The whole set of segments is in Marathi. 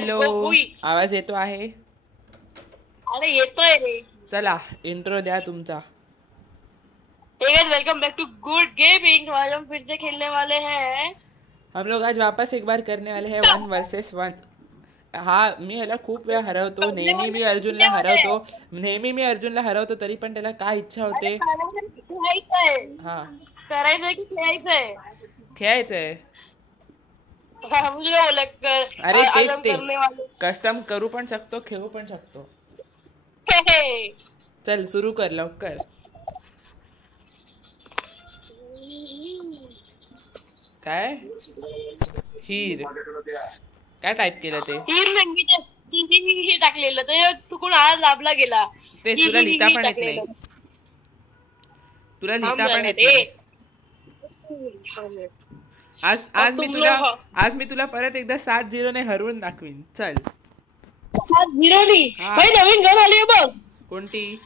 हॅलो, आवाज येतो आहे? अरे येतोय रे. चला इंट्रो द्या तुमचा। Welcome back to good gaming. आज हम फिर से खेलने वाले हैं। हम लोग आज वापस एक बार करने वाले हैं 1 वर्सेस 1। हाँ, मी ह्याला खूप वेळा हरवतो, नेहमी मी अर्जुनला हरवतो तरी पण त्याला काय इच्छा होते? हाँ, करायचंय की खेळायचंय? खेळायचंय। मुझे काय बोला कर? अरे तेच ते, कस्टम करू पण शकतो, खेळू पण शकतो। चल सुरू कर लवकर। काय हीर काय टाइप केलं ते? हीर नाही ते टाकलेलं ते चुकून आवाज दाबला गेला। ते तुला लिहिता पण येत नाही, तुला लिहिता पण येत नाही। आज मी तुला परत एकदा 7-0 ने हरवून दाखवीन। चल 7-0 नी भाई नवीन गन आली बघ। कोणती?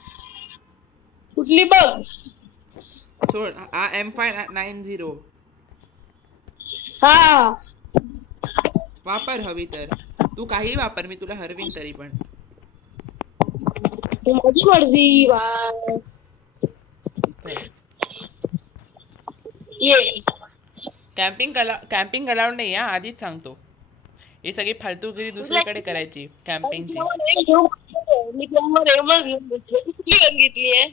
कुठली बघ? सोड M590। हा वापर हवी तर तू काही वापर, मी तुला हरवीन तरी पण। माझी मर्जी भाई। ये कॅम्पिंग अलाउड नाही हा, आधीच सांगतो। ही सगळी फालतूगिरी दुसरीकडे करायची कॅम्पिंगची।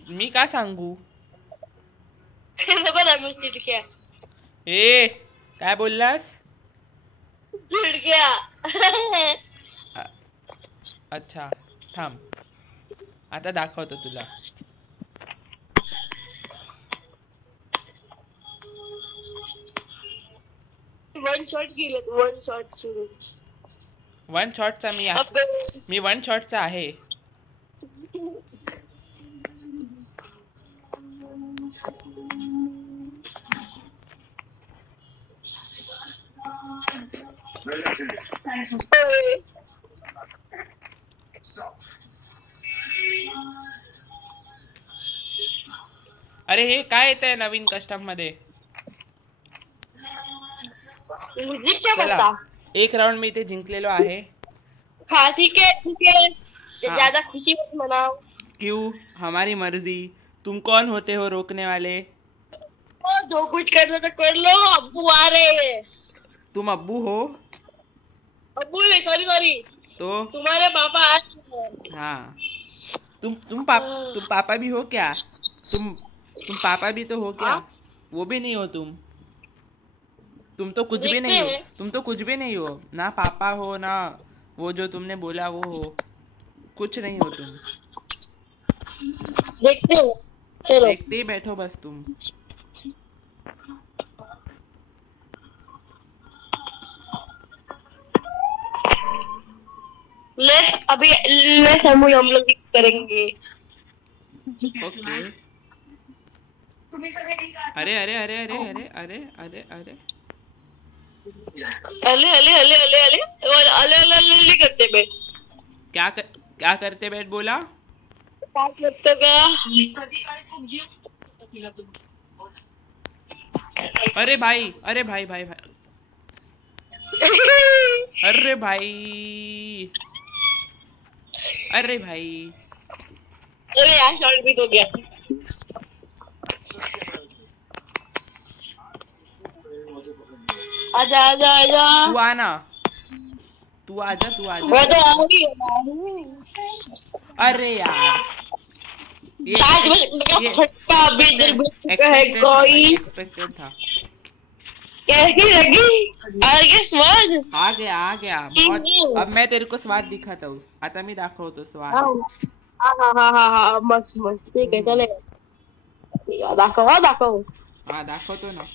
मी का सांगू? ए काय बोललास? अच्छा थांब, आता दाखवतो तुला। वन शॉटचा मी वन शॉटचा आहे। अरे हे काय येतंय नवीन कस्टम मध्ये? चला, एक राउंड मी इथे जिंकलेलो आहे। हाँ ठीक है ज्यादा खुशी मत मनाओ। क्यों? हमारी मर्जी। तुम कौन होते हो रोकने वाले? जो कुछ करना तो कर लो, अब्बू आ रहे हैं। तुम अब्बू हो? अब्बू नहीं, सॉरी तो तुम्हारे पापा आ रहे हैं। हाँ, तुम पापा भी हो क्या? तुम पापा भी तो हो क्या? वो भी नहीं हो तुम तो कुछ भी नहीं हो। तुम तो कुछ भी नहीं हो, ना पापा हो ना वो जो तुमने बोला वो हो, कुछ नहीं हो तुम। देखते हो, चलो देखते ही बैठो बस तुम। लेट्स हम लोग करेंगे। ओके। अरे अरे अरे अरे अरे अरे अरे अरे अले करते बैठ। क्या करते बैठ बोला? अरे भाई अरे भाई भाई भाई अरे भाई अरे भाई अरे यार शॉट भी तो गया। आजा आजा आजा, तू आना, तू आजा मैं तो आऊंगी। अरे यार ये एक्सपेक्टेड था। कैसी लगी? आ गया बहुत। अब मैं तेरे को स्वाद दिखाता हूँ, आता मी दाखवतो स्वाद। हाँ मस्त ठीक है चलेगा। दाखव हाँ दाखवतो ना।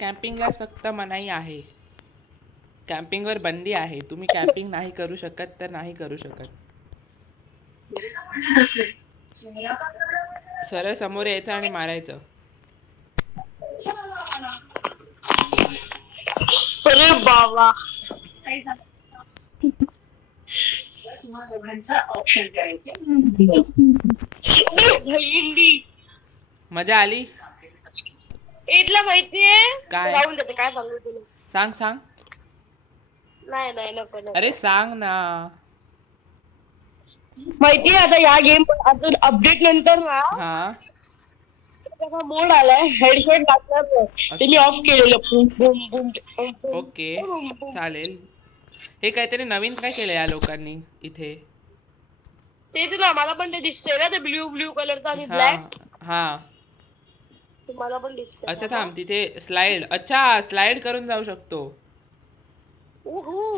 कॅम्पिंगला सक्त मनाई आहे। कॅम्पिंगवर बंदी आहे। तुम्ही कॅम्पिंग नाही करू शकत तर नाही करू शकत। सरळ समोर यायचं आणि मारायचं। अरे बाबा हिंदी मजा आली इथला माहितीये काय? राहून देते काय सांगू तुला सांग सांग नाही नाही नको नको. अरे सांग ना माहितीये आता या गेम अजून अपडेट नंतर ना हा त्याचा मोड आलाय हेडशॉट लागणार त्यांनी ऑफ केलेलं बूम बूम बूम ओके चालेल हे काहीतरी नवीन काय केलं या लोकांनी इथे ते तुला मला पण ते दिसतंय ना ते ब्ल्यू ब्ल्यू कलरचा आणि हा ब्लॅक हा मला पण दिसतंय अच्छा थांब तिथे स्लाइड अच्छा स्लाइड करून जाऊ शकतो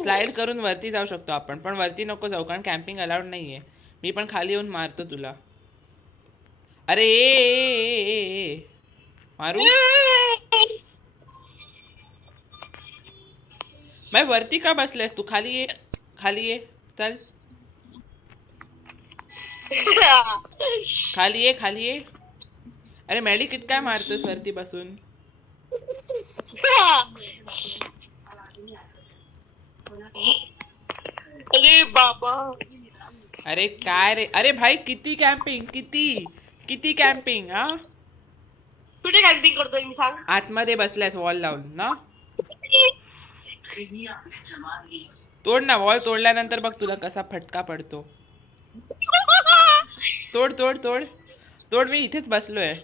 स्लाइड करून वरती जाऊ शकतो आपण पण वरती नको जाऊ कारण कॅम्पिंग अलाउड नाहीये मी पण खाली येऊन मारतो तुला अरे ए मारू भाई वरती का बसलेस तू खाली ये चल खाली ये अरे मेडिकिट काय मारतोस वरती बसून अरे बाबा अरे काय रे अरे भाई किती कॅम्पिंग हा कुठे कॅम्पिंग करतोय मी सांग आतमध्ये बसल्यास वॉल लावून ना तोड ना वॉल तोडल्यानंतर बघ तुला कसा फटका पडतो तोड तोड तोड तोड मी इथेच बसलोय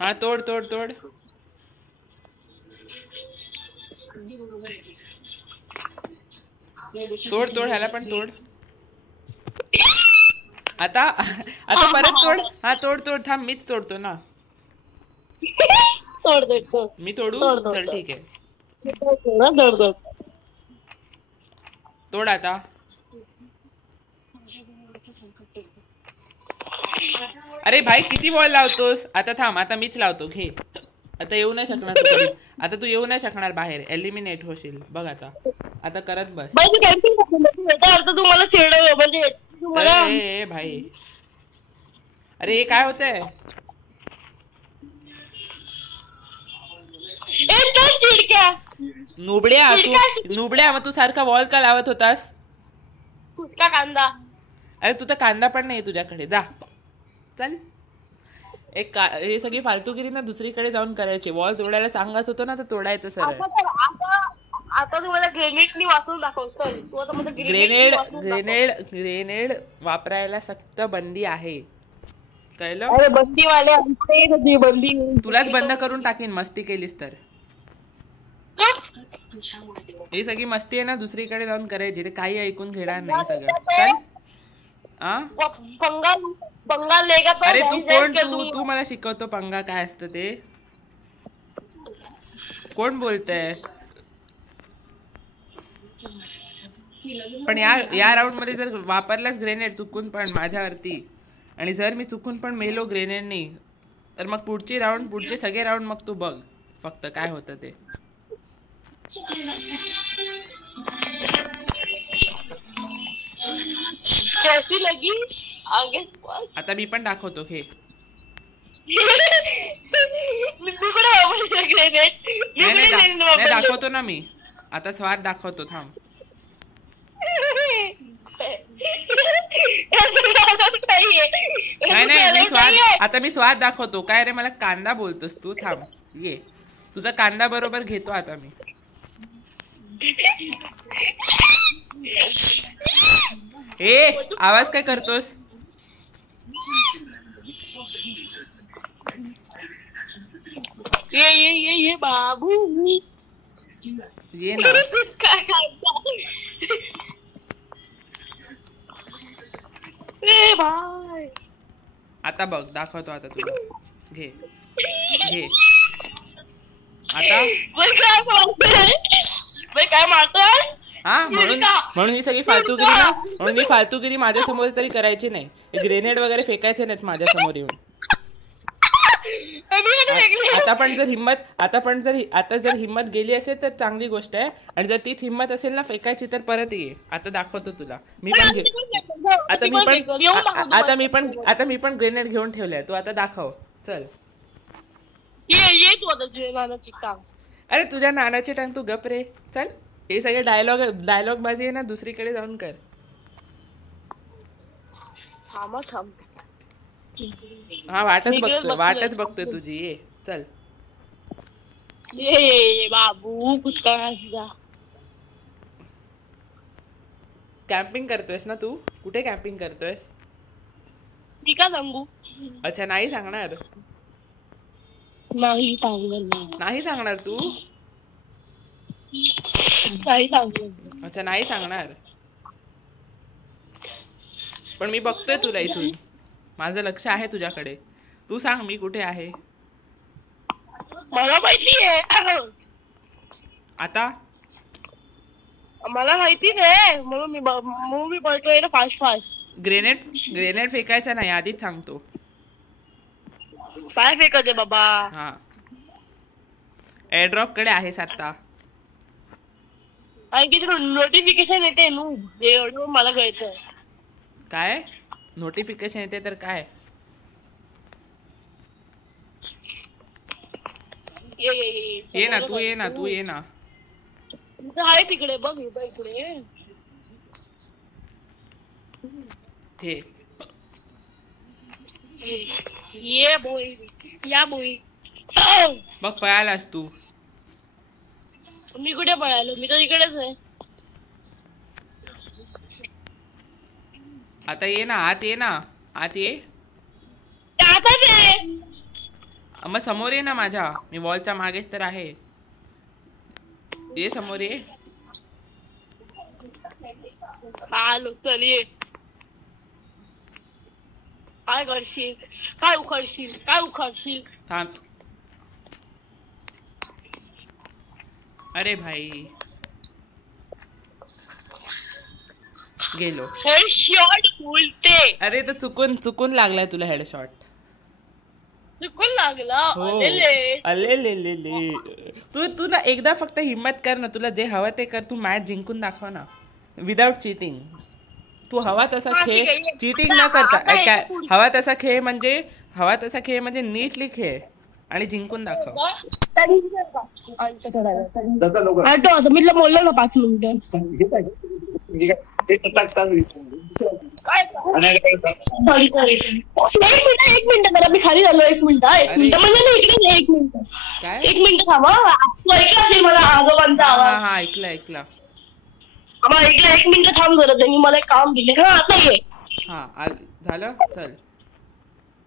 हा तोड तोड तोड तोड तोड ह्याला पण तोड आता आता परत तोड हा तोड तोड थांब मीच तोडतो ना मी तोडू चल ठीक आहे तोड आता अरे भाई किती बॉल लावतोस आता थांब आता मीच लावतो घे आता येऊ नाही शकणार तू कधी. आता तू येऊ नाही शकणार बाहेर एलिमिनेट होशील बघ आता करत बस तू मला चिडव म्हणजे अरे भाई अरे हे काय होतंय नुबड्या मग तू सारखा वॉल का लावत होतास कुठला कांदा अरे तू तर कांदा पण नाही तुझ्याकडे जा चल हे सगळी फालतूगिरी ना दुसरीकडे जाऊन करायची वॉल तोडायला सांगत होतो ना तर तोडायचं सरळ आता तू मला ग्रेनेडनी वाचून दाखवतो ग्रेनेड वापरायला सक्त बंदी आहे कळलं अरे बंदीवाले बंदी तुलाच बंद करून टाकीन मस्ती केलीस तर ही सगळी मस्ती आहे ना दुसरीकडे जाऊन करायची ते काही ऐकून घेणार नाही सगळं अरे तू कोण तू मला शिकवतो पंगा काय असतं ते कोण बोलतय पण या राऊंड मध्ये जर वापरलास ग्रेनेड चुकून पण माझ्यावरती आणि जर मी चुकून पण मेलो ग्रेनेडनी तर मग पुढचे सगळे राऊंड मग तू बघ फक्त काय होतं ते कैसी लगी आगे आता मी पण दाखवतो हे दाखवतो ना मी आता स्वाद दाखवतो थांब नाही आता मी स्वाद दाखवतो काय रे मला कांदा बोलतोस तू थांब ये तुझा कांदा बरोबर घेतो आता मी आवाज काय करतोस ये बाबू ये ना भाई आता बघ दाखवतो आता तुला घे आता काय मारतोय हा म्हणून ही सगळी फालतूगिरी ना म्हणून ही फालतूगिरी माझ्या समोर तरी करायची नाही ग्रेनेड वगैरे फेकायचे नाहीत माझ्या समोर येऊन आता जर हिम्मत गेली असेल तर चांगली गोष्ट आहे आणि जर तीच हिम्मत असेल ना फेकायची तर परत ये आता दाखवतो तुला आता मी पण ग्रेनेड घेऊन ठेवलाय तू आता दाखव चल ये तू आता तुझ्या नानाची काम. अरे तुझ्या नानाची टांग तू गप रे. चल हे सगळे डायलॉग बाजी आहे ना, दुसरीकडे जाऊन कर. थांब. हा वाटच इकडेच बघतोय बसलोय. तुझी. ये चल. ये बाबू कुछ काय तुझा. कॅम्पिंग करतोयस ना तू? कुठे कॅम्पिंग करतोयस? मी का सांगू? अच्छा नाही सांगणार. नाही सांगणार. नाही सांगणार तू? नाही सांगणार. अच्छा नाही सांगणार. पण मी बघतोय तुला इथून. माझं लक्ष आहे तुझ्याकडे. तू सांग मी कुठे आहे मला माहिती आहे. आता. मला माहिती नाही म्हणून मी बोलतोय ना फास्ट. ग्रेनेड फेकायचा नाही आधीच सांगतो. काय फेकायचे बाबा? हा एअरड्रॉप कडे आहेस आता. आणखी नोटिफिकेशन येते नू जे एवढं मला कळतं. काय नोटिफिकेशन येते तर काय? ये ना तू ये ना. आहे तिकडे बघ इकडे. हे ये बोय या बोय. बघ पळालास तू. मी कुठे पळालो? मी तर इकडेच आहे. आता ये ना आत ये. आताच आहे. मग समोर ये ना माझ्या. मी वॉलच्या मागेच तर आहे. ये समोर ये. आलो चल ये. काय करशील? काय उखडशील? थांब. अरे भाई गेलो. हेडशॉट बोलते. अरे तर चुकून लागलाय तुला हेडशॉट. चुकून लागला. हो. अले तू ना एकदा फक्त हिम्मत कर ना. तुला जे हवं ते कर. तू मॅच जिंकून दाखव ना विदाउट चीटिंग. तू हवा तसा खेळ. चीटिंग न करता. काय हवा तसा खेळ म्हणजे नीटली खेळ आणि जिंकून दाखव. मी बोललो ना 5 मिनिटं. एक मिनिट जरा मी खाली झालो. 1 मिनिट म्हणजे एक मिनिट थांबा. ऐकलं असेल मला आजोबांचा आवाज. हा ऐकला. आम्हाला ऐकलं. 1 मिनिट थांब जरा. त्यांनी मला एक काम दिले. हा आता ये. हा झालं. चल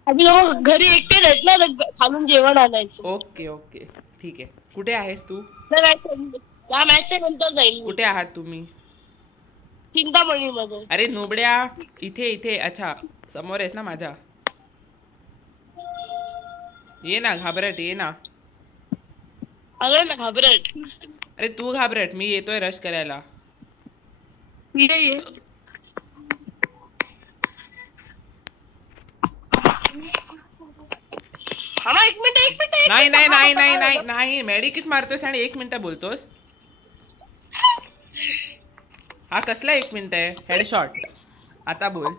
आम्ही लोक घरी एकटेच आहेत ना तर खालून जेवण आणायचं. ओके ठीक आहे. कुठे आहेस तू? या मॅचच्या नंतर जाईल. कुठे आहात तुम्ही? चिंतामणी मध्ये. अरे नुबड्या इथे. अच्छा समोर आहेस ना माझ्या. ये ना घाबरट ये ना. अगं ना घाबरट. अरे तू घाबरट. मी येतोय रश करायला. ये. एक मिनिट. नाही मेडिकिट मारतोस आणि 1 मिनिट बोलतोस. हा कसला 1 मिनिट आहे? हेडशॉट. आता बोल.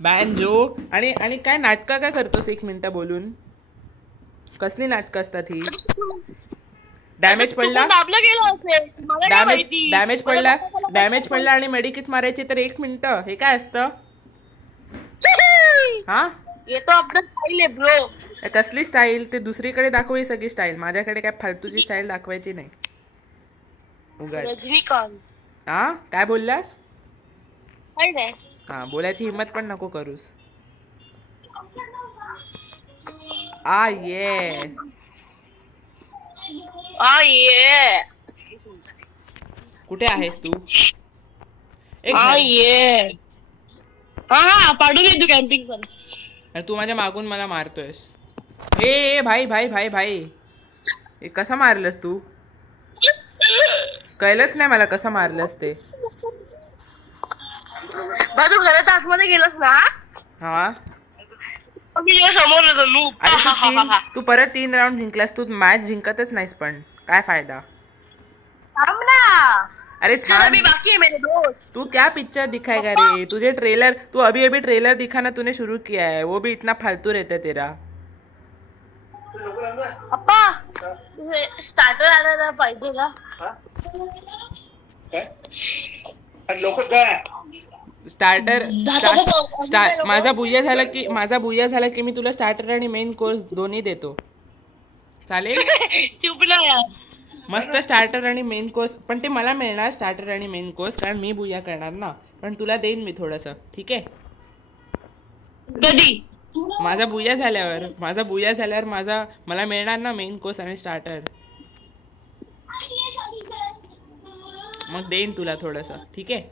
बॅन्जो आणि काय नाटकं काय करतोस 1 मिनिट बोलून? कसली नाटकं असतात ही? डॅमेज पडला आणि मेडिकिट मारायची तर 1 मिनिट. हे काय असतं? हा ये तो आपलं स्टाईल आहे ब्रो. कसली स्टाईल? ते दुसरीकडे दाखव ही सगळी स्टाईल. माझ्याकडे काय फालतूची स्टाईल दाखवायची नाही. रजनीकांत. हा काय बोललास? काय नाही. हा बोलायची हिम्मत पण नको करूस. ये कुठे आहेस तू? हा पाडून येतो कॅम्पिंग कर. अरे तू माझ्या मागून मला मारतोयस. ए भाई हे कसं मारलंस तू? कळलंच नाही मला कसं मारलंस ते. तू घराच्या आतमध्ये गेलास ना. हा मी समोर येतो. तू परत 3 राऊंड जिंकलास. तू मॅच जिंकतच नाहीस पण काय फायदा? अरे चल अभी बाकी है मेरे दोस्त। तू क्या पिक्चर दिखाएगा रे? तुझे ट्रेलर, तू अभी अभी ट्रेलर दिखाना तूने शुरू किया है, वो भी इतना फालतू रहता है तेरा। पप्पा स्टार्टर आणायला पाहिजे का? स्टार्टर माझा बुया झाला की मी तुला स्टार्टर आणि मेन कोर्स दोन्ही देतो, चालेल? चुप ना यार। मस्त स्टार्टर आणि मेन कोर्स, पण ते मला मिळणार स्टार्टर आणि मेन कोर्स, कारण मी बुया करणार ना, पण तुला देईन मी थोडस, ठीक आहे? कधी? माझा बुया झाल्यावर मला मिळणार ना मेन कोर्स आणि स्टार्टर, मग देईन तुला थोडस, ठीक आहे?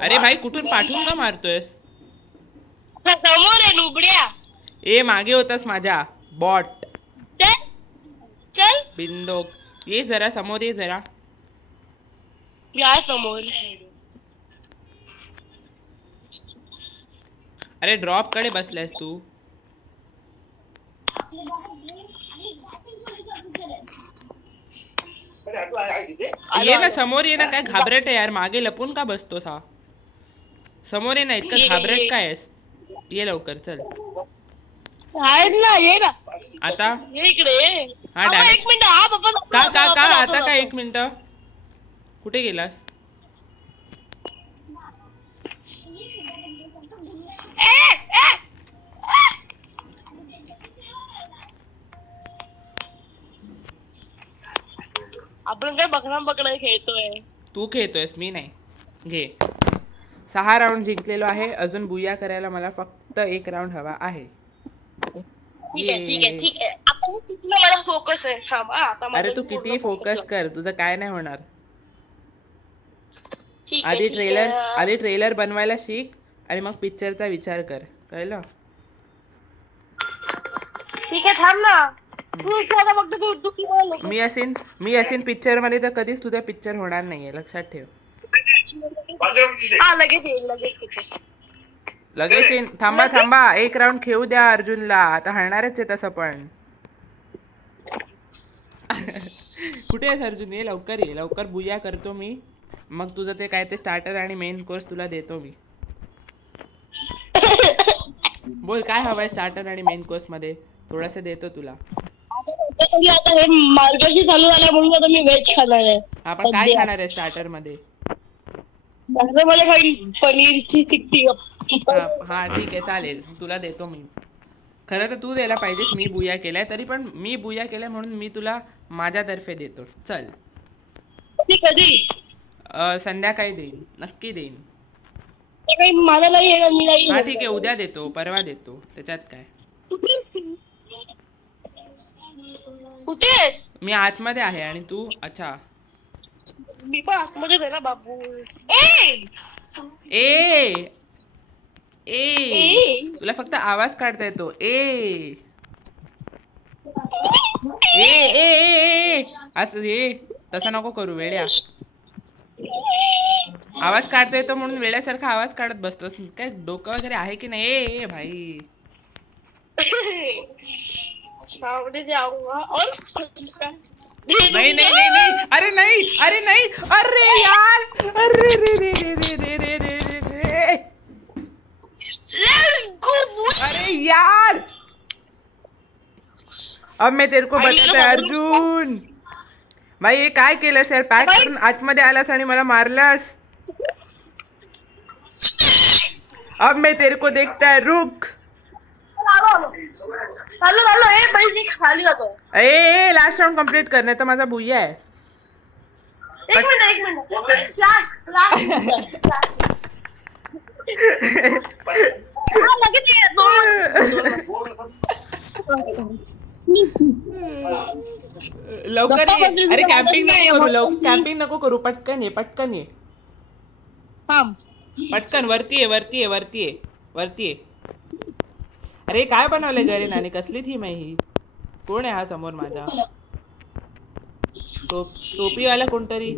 अरे भाई कुठून पाठवून का मारतोयस? समोर आहे लुबड्या। ए मागे होतास माझ्या बॉट। चल बिंदो ये जरा समोर ये जरा। या समोर। अरे ड्रॉप कडे बसलायस तू? ये ना समोर ये ना, काय घाबरट आहे यार, मागे लपून का बसतोस? हा समोर ये ना, इतकं घाबरट काय आहेस? ये लवकर चल। ना ये ना आता ये इकडे। हा डॅमेज। एक मिनिट हा पप्पा का आता का? एक मिनिट, कुठे गेलास? आपण काय बकरा खेळतोय? तू खेळतोयस, मी नाही। घे 6 राऊंड जिंकलेलो आहे, अजून बुया करायला मला फक्त 1 राऊंड हवा आहे। ठीक आहे आता मला फोकस आहे। अरे तू किती फोकस कर, तुझं काय नाही होणार। आधी ट्रेलर बनवायला शिक आणि मग पिक्चरचा विचार कर, कळलं? ठीक आहे थांब ना। मी असेन पिक्चर मध्ये तर कधीच तुझा पिक्चर होणार नाहीये, लक्षात ठेव। लगेच येईन। थांबा 1 राऊंड खेळू द्या अर्जुनला, आता हरणारच आहे तसं पण। कुठे आहेस अर्जुन? ये लवकर बुया करतो मी, मग तुझं ते काय ते स्टार्टर आणि मेन कोर्स तुला देतो मी। बोल काय हवंय स्टार्टर आणि मेन कोर्स मध्ये, थोडंसं देतो तुला। आता हे मार्गशी चालू झाला म्हणून आता मी व्हेज खाणार आहे। आपण काय खाणार आहे स्टार्टर मध्ये? मला काही पनीरची टिक्की। हा ठीक आहे चालेल, तुला देतो मी। खरं तर तू द्यायला पाहिजेस, मी बुया केलाय, तरी पण मी बुया केलाय म्हणून मी तुला माझ्यातर्फे देतो। चल कधी? संध्याकाळी देईन, नक्की देईन। मला नाही येणार, मी नाही। हा ठीक आहे, उद्या देतो, परवा देतो, त्याच्यात काय। कुठे? मी आतमध्ये आहे आणि तू? अच्छा मी पण आतमध्ये आहे ना बाबू। तुला फक्त आवाज काढता येतो। असं ये तसं नको करू वेड्या, आवाज काढता येतो म्हणून वेड्यासारखा आवाज काढत बसतोस, काय डोकं वगैरे आहे की नाही? ए भाई नहीं, अरे नहीं, अरे यार, अरे यार, अब मैं तेरे को बताता है अर्जुन। भाई ये काय केलंस यार? पॅक करून आतमध्ये आलास आणि मला मारलास। अब मैं तेरे को देखता है, रुक। लास्ट राउंड कंप्लीट करणे तर माझा बुया आहे। एक मिनिट लवकर ये। अरे कॅम्पिंग नको करू, पटकन ये पटकन, वरती ये। अरे काय बनवलंय घरी नानी? कसली थीम आहे ही? कोण आहे हा समोर माझा? टोपीवाला कोणतरी?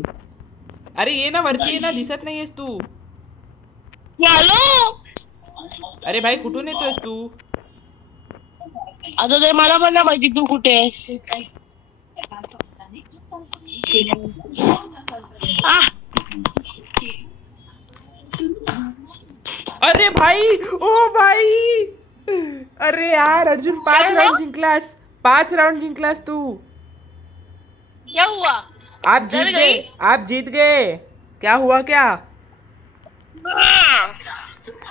अरे ये ना वरती, ये ना, दिसत नाहीयेस तू। अरे भाई कुठून येतोयस तू? आता ते मला पण नाही माहिती तू कुठे आहेस। आह, अरे भाई, ओ भाई, अरे यार अर्जुन 5 राउंड जिंकलास तू. क्या हुआ? आप जीत गए, आप जीत गए. क्या हुआ क्या?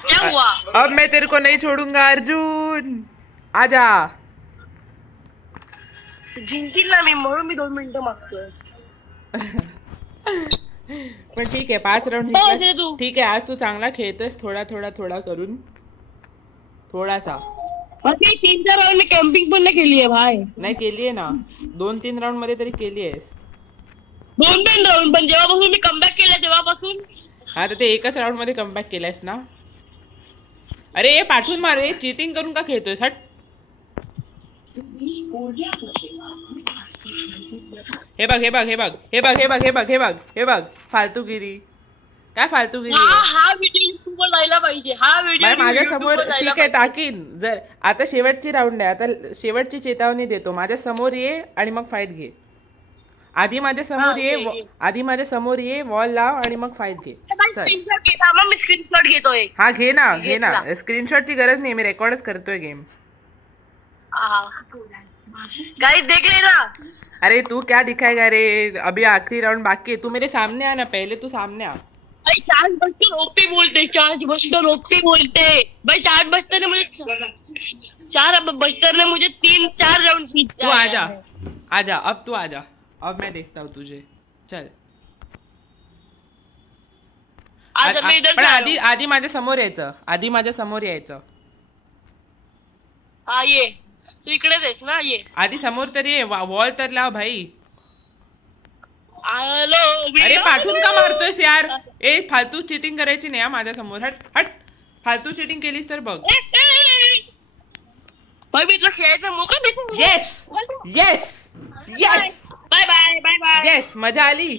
क्या हुआ? अब मैं तेरे को नहीं छोड़ूंगा अर्जुन, आजा. जिंकतील ना मी, म्हणून मी 2 मिनिटं मागतोय. पण ठीक आहे 5 राउंड जिंकलास. ठीक आहे, आज तू चांगला खेळतोयस, थोडा करून, थोडासा. 3-4 राउंड में कॅम्पिंग पण नाही केली आहे भाई. नाही केली आहे ना, 2-3 राउंड मध्ये तरी केली आहेस. 2-3 राउंड, पण जेव्हापासून मी कमबॅक केलं तेव्हापासून. हा तर ते एकच राउंड मध्ये कमबॅक केलायस ना. अरे हे पाठवून मार, हे चीटिंग करून का खेळतोयस? हट. हे बघ, हे बघ, हे बघ, हे बघ, हे बघ, हे बघ, हे बघ, हे बघ, फालतूगिरी. काय फालतूगिरी? हा व्हिडिओ युट्यूबवर जायला पाहिजे. हा व्हिडिओ माझ्या समोर. ठीक आहे टाकीन. जर आता शेवटची राऊंड आहे, आता शेवटची चेतावणी देतो. माझ्या समोर ये आणि मग फाईट घे. आधी माझ्या समोर ये, वॉल लाव आणि मग फाईट घे. मी स्क्रीनशॉट घेतोय. हा घे ना. स्क्रीनशॉटची गरज नाही, मी रेकॉर्डच करतोय गेम. गाइस देख लेना. अरे तू क्या दिखाएगा रे, अभी आखिरी राउंड बाकी है. तू मेरे सामने आना, पहले तू सामने आ. भाई 4 बजकर ओपी बोलते, 4 बजकर ओपी बोलते भाई. 4 बजते ने मुझे 3-4 राउंड जीत. तू आजा, अब तू आजा. अब मैं देखता हूँ तुझे. चल पण आधी माझ्या समोर यायचं. हा ये, तू इकडेच आहेस ना. ये आधी समोर तरी ये, वॉल तर लाव भाई. हॅलो. अरे पाठवून का मारतोयस यार? ए फालतू चिटिंग करायची नाही माझ्या समोर. हट. फालतू चिटिंग केलीस तर बघ. भाई मी तुला खेळायचा मोका देतो. येस. बाय. येस, मजा आली.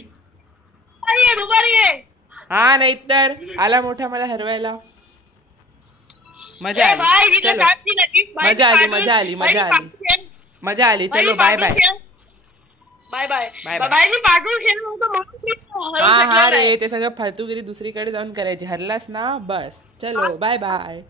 दुपारी ये. हा नाही तर आला मोठा मला हरवायला. मजा आली. चलो बाय. हा रे, ते सगळं फालतूगिरी दुसरीकडे जाऊन करायची. हरलास ना बस. चलो बाय.